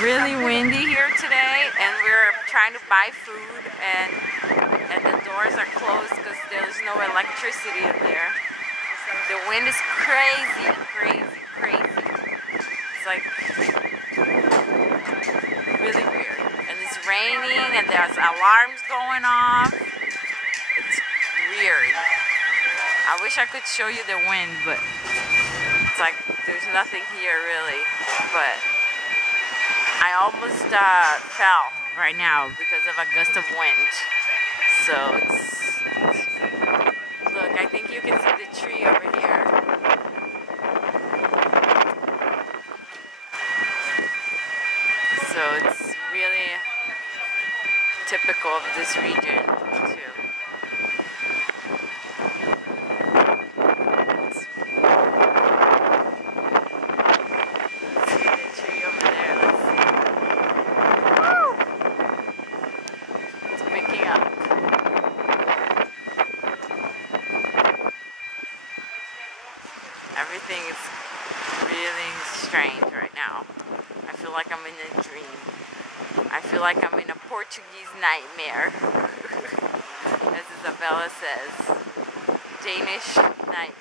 really windy here today, and we're trying to buy food, and the doors are closed because there's no electricity in there. The wind is crazy, crazy, crazy. It's like really weird, and it's raining, and there's alarms going off. It's weird. I wish I could show you the wind, but it's like there's nothing here really. But I almost fell right now because of a gust of wind. So look, I think you can see the tree over here. So it's really typical of this region too. Everything is really strange right now. I feel like I'm in a dream. I feel like I'm in a Portuguese nightmare. As Isabella says, Danish night.